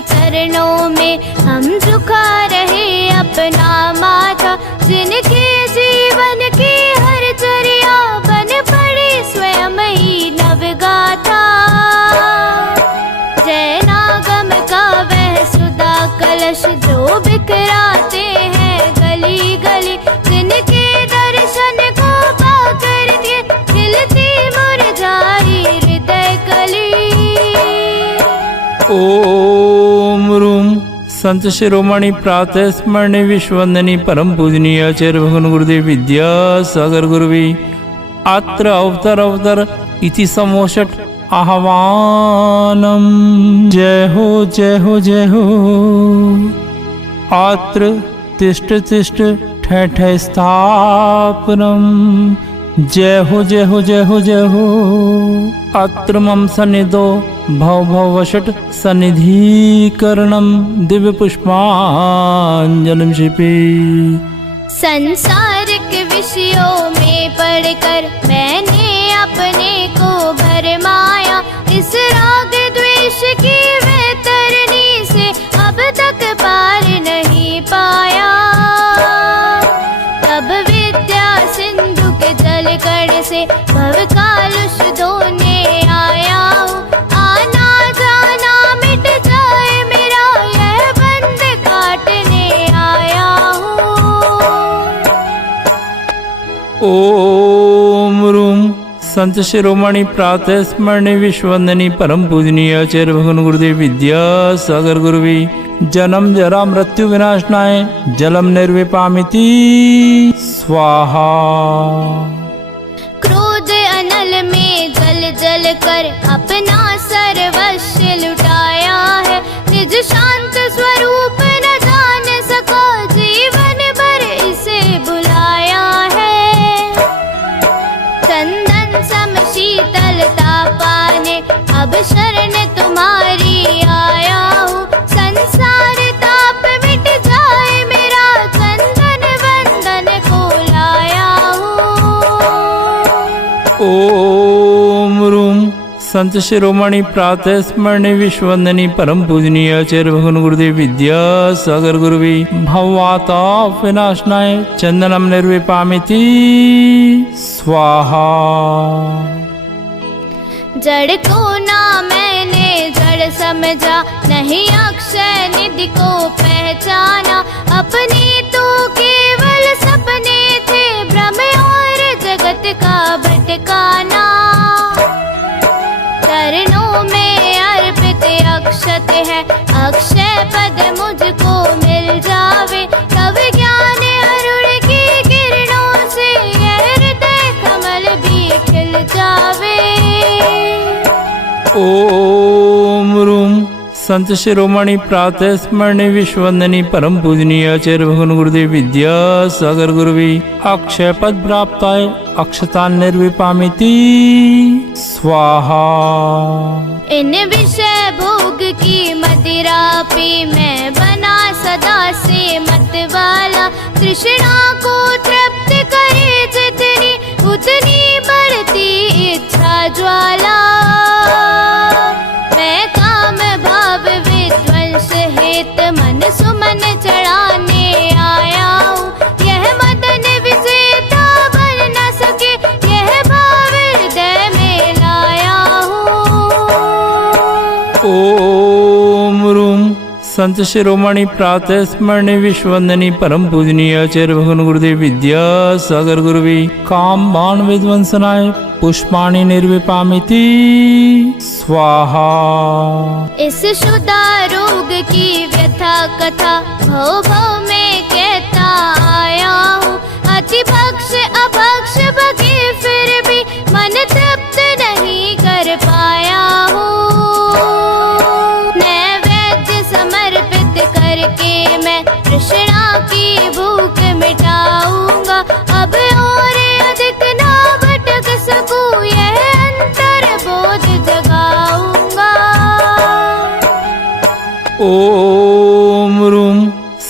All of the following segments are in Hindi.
के चरणों में हम झुका रहे अपना माथा, जिनके जीवन की हर चर्या बन पड़ी स्वयं ही नवगाथा। जैनागम का वह सुधा कलश जो बिखराते हैं गली गली, जिनके दर्शन को पाकर के खिलती मुरझाई हृदय कली। ओम रूम संत शिरोमणि प्रातः स्मरणीय विश्ववंदनीय परम पूजनीय आचार्य भगवान गुरुदेव विद्यासागर गुरुवी अत्र अवतर इति समोषट आह्वानम। जय हो जय हो जय हो। अत्र तिष्ठ तिष्ठ ठय ठय स्थापनम। जय हो जय हो जय हो जय हो। अत्र मम सन्निधो भव भव वषट सन्निधिकरणम दिव्य पुष्पांजलिम शिपे। संसारिक विषयों में पढ़कर मैंने अपने को भरमाया, इस राग द्वेष की वैतरणी से अब तक पार नहीं पाया। तब विद्या सिंधु के जल कण से भव कालुष धोने आया हूँ, आना जाना मिट जाए मेरा यह बंध काटने आया हूँ। ओम रूम संत शिरोमणि प्रातः स्मरणीय विश्ववंदनीय परम पूजनीय आचार्य भगवान गुरुदेव विद्यासागर गुरुवी जन्म जरा मृत्यु विनाशनाय जलम निर्विपामिति स्वाहा। क्रोध अनल में जल जल कर अपना सर्वस्व लुटाया है, निज शांत स्वरूप न जान सका जीवन भर इसे बुलाया है। चंदन सम शीतलता पाने अब शरण तुम्हारी आया हूँ, संसार ताप मिट जाए मेरा चंदन बंधन को लाया हूँ। ओम रूम संत शिरोमणि प्रातः स्मरणीय विश्ववंदनीय परम पूजनीय आचार्य भगवान गुरुदेव विद्यासागर गुरुवी भववाता विनाशनाय चंदनम निर्विपामिति स्वाहा। जड़ को ना मैंने जड़ समझा, नहीं अक्षय निधि को पहचाना, अपनी तो केवल सपने थे भ्रम और जगत का भटकाना। चरणों में अर्पित अक्षत है, अक्षय पद मुझको मिल जावे, तब ज्ञान अरुण की किरणों से यह हृदय कमल भी खिल जावे। ओम रूम संत शिरोमणि प्रातः स्मरणीय विश्ववंदनीय परम पूजनीय आचार्य भगवान गुरुदेव विद्यासागर गुरुवी अक्षय पद प्राप्ताय अक्षता निर्विपामिति स्वाहा। इन विषय भोग की मदिरा पी मैं बना सदा से मत वाला, तृष्णा को तृप्त करे जितनी उतनी बढ़ती इच्छा ज्वाला। मैं काम भाव विध्वंस हेत मन सुमन चढ़ाने आया हूँ, यह मदन विजेता बन न सके यह भाव हृदय में लाया हूँ। ओम रूम संत शिरोमणि प्रातः स्मरणीय विश्ववंदनीय परम पूजनीय आचार्य भगवान गुरुदेव विद्यासागर गुरुवी काम बाण विध्वंसनाय पुष्पाणि निर्विपामिति स्वाहा। इस शुदा रोग की व्यथा कथा भव भव में कहता आया हूँ, अति भक्ष अभक्ष बगे फिर भी मन तृप्त नहीं कर पाया हूँ। नैवेद्य समर्पित करके मैं तृष्णा की भूख मिटाऊंगा, अब और अधिक ना भटक सकूं यह अंतर बोध जगाऊंगा। ओम रूम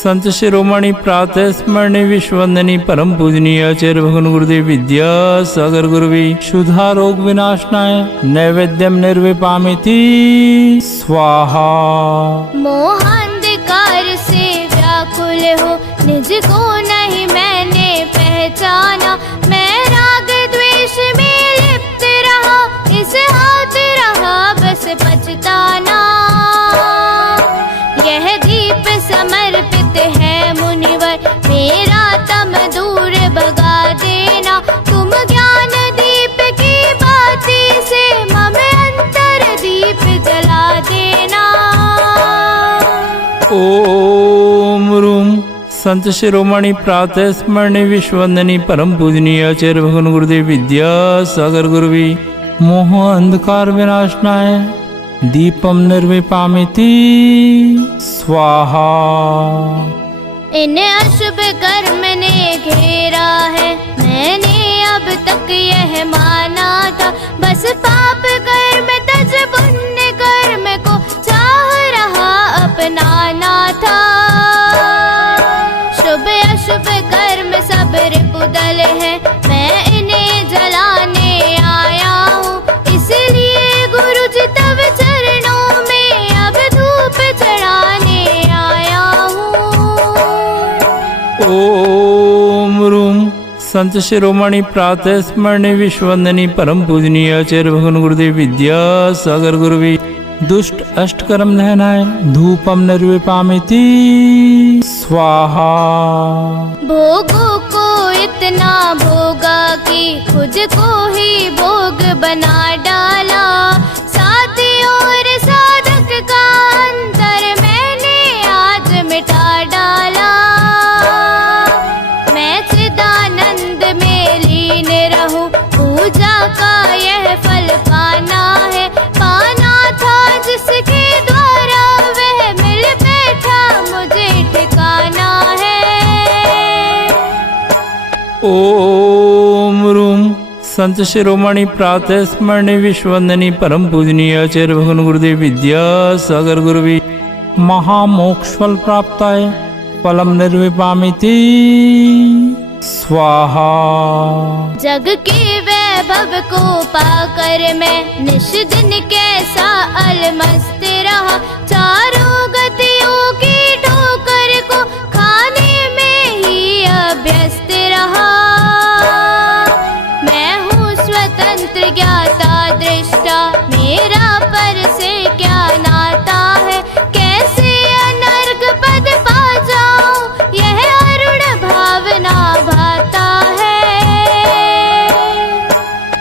संत शिरोमणि प्रातः स्मरणी विश्ववंदनी परम पूजनीय आचार्य भगवान गुरुदेव विद्यासागर गुरुवी शुद्धा रोग विनाशनाय नैवेद्यम निर्विपामिति स्वाहा। मोहांधकार से व्याकुल हो निज को नहीं मैंने पहचाना, मैं राग द्वेष में लिप्त रहा, इस हाथ रहा बस पछताना। यह दीप समर्पित है मुनिवर, मेरा तम दूर भगा देना। तुम ज्ञान दीप की बाती से मम अंतर दीप जला देना। ओम रूम संत शिरोमणि प्रातः स्मरणी विश्ववंदनी परम पूजनीय आचार्य भगवान गुरुदेव विद्यासागर गुरुवी मोह अंधकार विनाशनाय दीपम निर्विपामिति स्वाहा। इन अशुभ कर्म ने घेरा है, मैंने अब तक यह माना था। बस पाप कर्म तज पुण्य कर्म को चाह रहा अपनाना था। शुभ अशुभ कर्म सब रिपुदल है, मैं इन्हें जलाने आया हूँ। इसलिए गुरु जी तब चरणों में अब धूप चढ़ाने आया हूँ। ओम रूम संत शिरोमणि प्रातः स्मरणी विश्ववंदनी परम पूजनीय आचार्य भगवान गुरुदेव विद्यासागर गुरुवी दुष्ट अष्टकर्म दहनाय धूपम निर्विपामिति स्वाहा। भोगों को इतना भोगा कि खुद को ही भोग बना डाला। साथी और साधक का अंतर मैंने आज मिटा डाला। मैं चिदानंद में लीन रहूं, पूजा का यह फल पाना है। पाना था जिसके द्वारा वह मिल बैठा, मुझे ठिकाना है। ओम रूम संत शिरोमणि प्रातः स्मरणी विश्ववंदनी परम पूजनीय आचार्य भगवान गुरुदेव विद्यासागर गुरुवी महामोक्षफल प्राप्ताय फलम निर्विपामिति स्वाहा। जग के वैभव को पाकर मैं निश दिन कैसा अलमस्त रहा। चारों गतियों की ठोकर को खाने में ही अभ्यस्त रहा। मैं हूँ स्वतंत्र ज्ञाता दृष्टा, मेरा पर से क्या नाता है। कैसे अनर्ग पद पा जाऊं, यह अरुण भावना भाता है।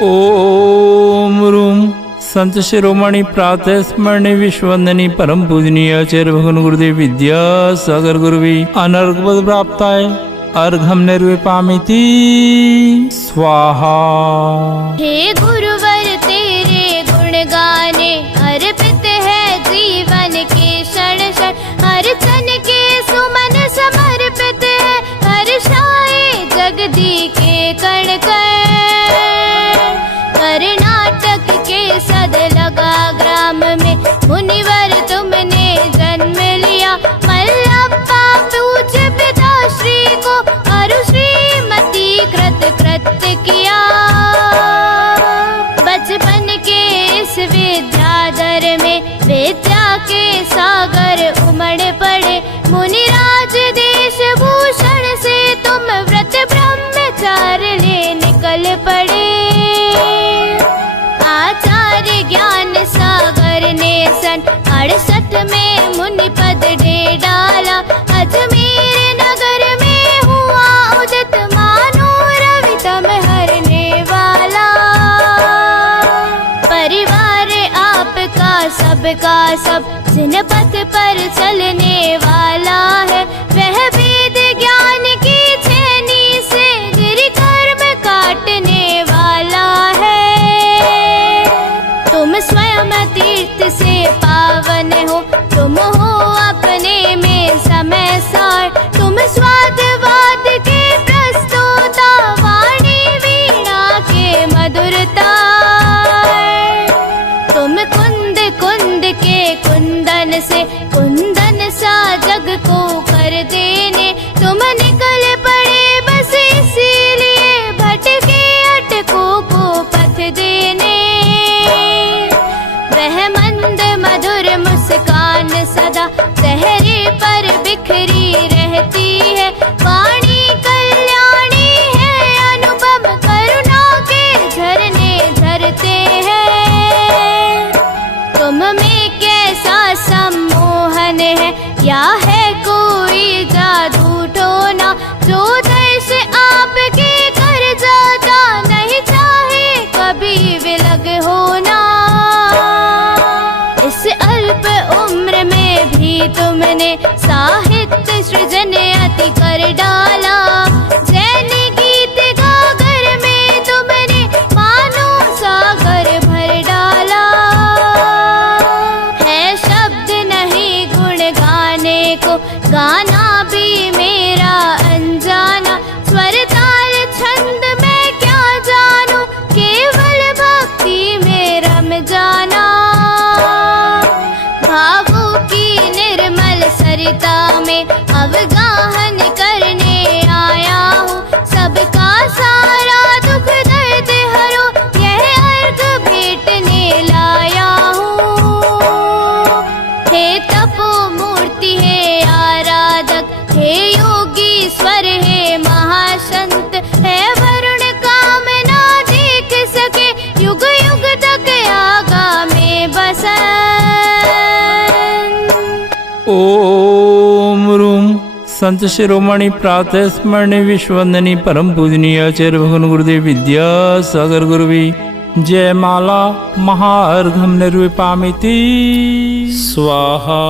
ओम रूम संत शिरोमणि प्रातः स्मरणी विश्ववंदनी परम पूजनीय आचार्य भगवान गुरुदेव विद्यासागर गुरुवी अनर्ग पद प्राप्ताय अर्घम निर्विपामिति स्वाहा। हे गुरुवर तेरे गुण गाने अर्पित है जीवन के क्षण क्षण। अर्चन के सुमन समर्पित है, हर्षाए जगदी के कण कण। कर्नाटक के सद लगा ग्राम में मुनिवर तुमने जन्म लिया। मल्लप्पा पूज्य पिताश्री को अरु श्रीमती कृत कृत्य किया। बचपन के इस विद्याधर में विद्या के सागर उमड़ पड़े। मुनिराज देश भूषण से तुम व्रत ब्रह्मचार्य निकल पड़े। आचार्य ज्ञान सागर ने सन 68 में मुनि पद दे डाला। अजमेर नगर में हुआ उदित मानो रवि तम हरने वाला। परिवार आपका सबका सब जिन पथ पर चलने वाला है। वह वेद ज्ञान की छेनी से गिर कर्म काटने वाला है। तुम स्वयं तीर्थ से पावन हो, तुम हो अपने में समय सार। तुम स्वादवाद के प्रस्तुता, वाणी वीणा के मधुरता। तुम कुंद कुंद के कुंदन से कुंदन सा जग को कर दे अलग होना। इस अल्प उम्र में भी तुमने साहित्य सृजन अति कर डाला। जैन गीत गागर में तुमने मानो सागर भर डाला। है शब्द नहीं गुण गाने को, गाना भी मेरा अनजाना। स्वर ताल छंद मैं क्या जानूं, केवल भक्ति में रम जाना। भावों की निर्मल सरिता में अवगाहन करने आया हूँ। सबका सारा दुख दर्द हरो, यह अर्घ भेंटने लाया हूँ। हे तपो मूर्ति हे आराधक, हे योगी स्वर हे महासंत, है वरुण कामना देख सके, युग युग तक आगा में बसन। ओम रूम संत शिरोमणि प्रातः स्मरणीय विश्ववंदनीय परम पूजनीय आचार्य भगवान गुरुदेव विद्यासागर गुरुवी जयमाला महार्घम निर्विपामिति स्वाहा।